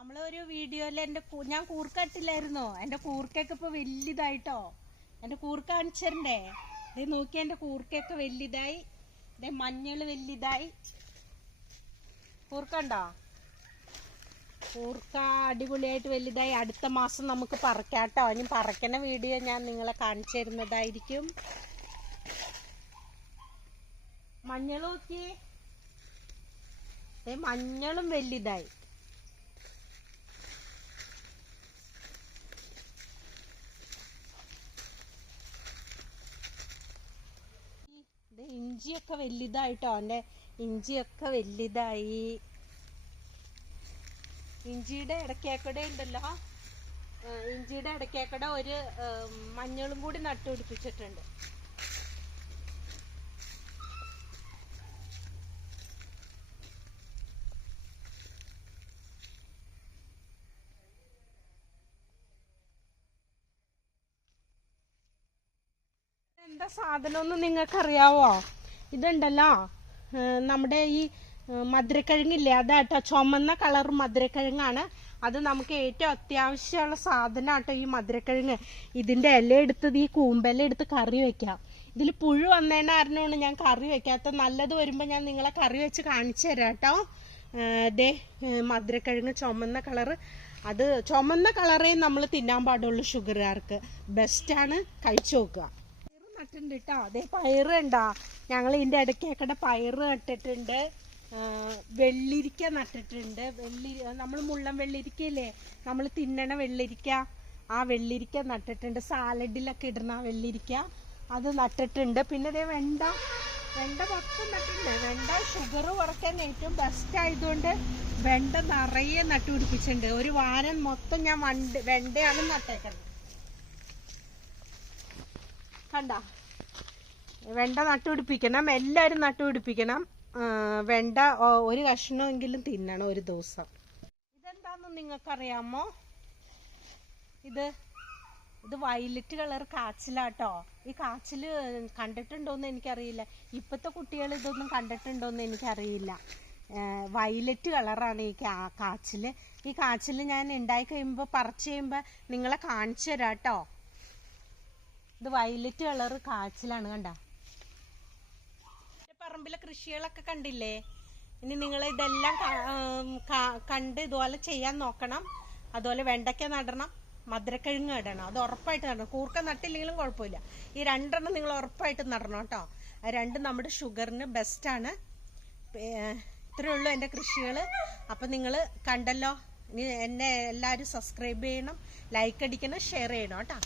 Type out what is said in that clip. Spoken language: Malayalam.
നമ്മളൊരു വീഡിയോയിൽ എന്റെ ഞാൻ കൂർക്കട്ടില്ലായിരുന്നോ എന്റെ കൂർക്കൊക്കെ ഇപ്പൊ വലുതായിട്ടോ? എന്റെ കൂർക്ക കാണിച്ചരണ്ടേ? ഇത് നോക്കി എന്റെ കൂർക്കൊക്കെ വലുതായി. ഇതേ മഞ്ഞൾ വലുതായി. കൂർക്കണ്ടോ കൂർക്ക അടിപൊളിയായിട്ട് വലുതായി. അടുത്ത മാസം നമുക്ക് പറക്കാട്ടോ ഇനി പറക്കുന്ന വീഡിയോ ഞാൻ നിങ്ങളെ കാണിച്ചു തരുന്നതായിരിക്കും. മഞ്ഞൾ നോക്കി. മഞ്ഞളും വലുതായി ഇത് ഇഞ്ചിയൊക്കെ വലുതായിട്ടോ? ഇഞ്ചി ഇഞ്ചിയൊക്കെ വലുതായി. ഇഞ്ചിയുടെ ഇടയ്ക്കേക്കടെ ഉണ്ടല്ലോ? ഇഞ്ചിയുടെ ഇടയ്ക്കേക്കടെ ഒരു മഞ്ഞളും കൂടി നട്ടുപിടിപ്പിച്ചിട്ടുണ്ട് എന്താ നിങ്ങൾക്കറിയാവോ? ഇതുണ്ടല്ലോ. നമ്മുടെ ഈ മധുരക്കിഴങ്ങില്ലേ? അതാട്ടോ ചുമന്ന കളർ മധുരക്കിഴങ്ങാണ്. അത് നമുക്ക് ഏറ്റവും അത്യാവശ്യമുള്ള സാധനമാട്ടോ ഈ മധുരക്കിഴങ്ങ്. ഇതിന്റെ ഇല എടുത്തത് ഈ കൂമ്പല എടുത്ത് കറി വെക്കാം. ഇതിൽ പുഴു വന്നേനെ അറിഞ്ഞുകൊണ്ട് ഞാൻ കറി വെക്കാത്ത നല്ലത് വരുമ്പോൾ ഞാൻ നിങ്ങളെ കറി വെച്ച് കാണിച്ചു തരാം കേട്ടോ ദേ മധുരക്കിഴങ്ങ് ചുമന്ന കളറ്. അത് ചുമന്ന കളറേ നമ്മൾ തിന്നാൻ പാടുള്ളൂ ഷുഗറുകാർക്ക്. ബെസ്റ്റാണ് കഴിച്ചു നോക്കുക. പയറ് നട്ടിട്ടുണ്ട് കേട്ടോ അതേ പയറ് ഉണ്ടാ ഞങ്ങൾ ഇതിന്റെ ഇടയ്ക്കേക്കടെ പയറ് നട്ടിട്ടുണ്ട്. വെള്ളിരിക്ക നട്ടിട്ടുണ്ട്. വെള്ളി നമ്മൾ മുള്ളൻ വെള്ളിരിക്കയില്ലേ? നമ്മൾ തിന്നണ വെള്ളിരിക്ക. ആ വെള്ളിരിക്ക നട്ടിട്ടുണ്ട്. സാലഡിലൊക്കെ ഇടുന്ന ആ വെള്ളിരിക്ക. അത് നട്ടിട്ടുണ്ട്. പിന്നെ ഇതേ വെണ്ട. വെണ്ട മൊത്തം നട്ടിട്ടുണ്ട്. വെണ്ട ഷുഗർ കുറയ്ക്കാൻ ഏറ്റവും ബെസ്റ്റ് ആയതുകൊണ്ട് വെണ്ട നിറയെ നട്ടുപിടിപ്പിച്ചിട്ടുണ്ട്. ഒരു വാരം മൊത്തം ഞാൻ വണ്ട് വെണ്ടയാണ് നട്ടേക്കുന്നത് കണ്ട? വെണ്ട നട്ടുപിടിപ്പിക്കണം എല്ലാവരും നട്ടുപിടിപ്പിക്കണം. വെണ്ട ഒരു കഷ്ണമെങ്കിലും തിന്നണം ഒരു ദിവസം. ഇതെന്താന്ന് നിങ്ങൾക്കറിയാമോ? ഇത് ഇത് വയലറ്റ് കളർ കാച്ചിലാട്ടോ. ഈ കാച്ചിൽ കണ്ടിട്ടുണ്ടോന്ന് എനിക്കറിയില്ല. ഇപ്പോഴത്തെ കുട്ടികൾ ഇതൊന്നും കണ്ടിട്ടുണ്ടോന്ന് എനിക്കറിയില്ല. വയലറ്റ് കളറാണ് ഈ കാ- കാച്ചിൽ. ഈ കാച്ചിൽ ഞാൻ ഉണ്ടായി കഴിയുമ്പോൾ പറിച്ച് കഴിയുമ്പോൾ നിങ്ങളെ കാണിച്ചു തരാം കേട്ടോ ഇത് വയലറ്റ് കളർ കാച്ചിലാണ് കണ്ട. പറമ്പിലെ കൃഷികളൊക്കെ കണ്ടില്ലേ? ഇനി നിങ്ങൾ ഇതെല്ലാം കണ്ട് ഇതുപോലെ ചെയ്യാൻ നോക്കണം. അതുപോലെ വെണ്ടയ്ക്ക നടണം മധുരക്കിഴങ്ങ് നടണം. അത് ഉറപ്പായിട്ട് നടണം. കൂർക്ക നട്ടില്ലെങ്കിലും കുഴപ്പമില്ല. ഈ രണ്ടെണ്ണം നിങ്ങൾ ഉറപ്പായിട്ട് നടണം കേട്ടോ. രണ്ടും നമ്മുടെ ഷുഗറിന് ബെസ്റ്റാണ് ഇത്രയേ ഉള്ളൂ എന്റെ കൃഷികൾ അപ്പം നിങ്ങൾ കണ്ടല്ലോ. ഇനി എന്നെ എല്ലാവരും സബ്സ്ക്രൈബ് ചെയ്യണം ലൈക്ക് അടിക്കണം ഷെയർ ചെയ്യണം കേട്ടോ.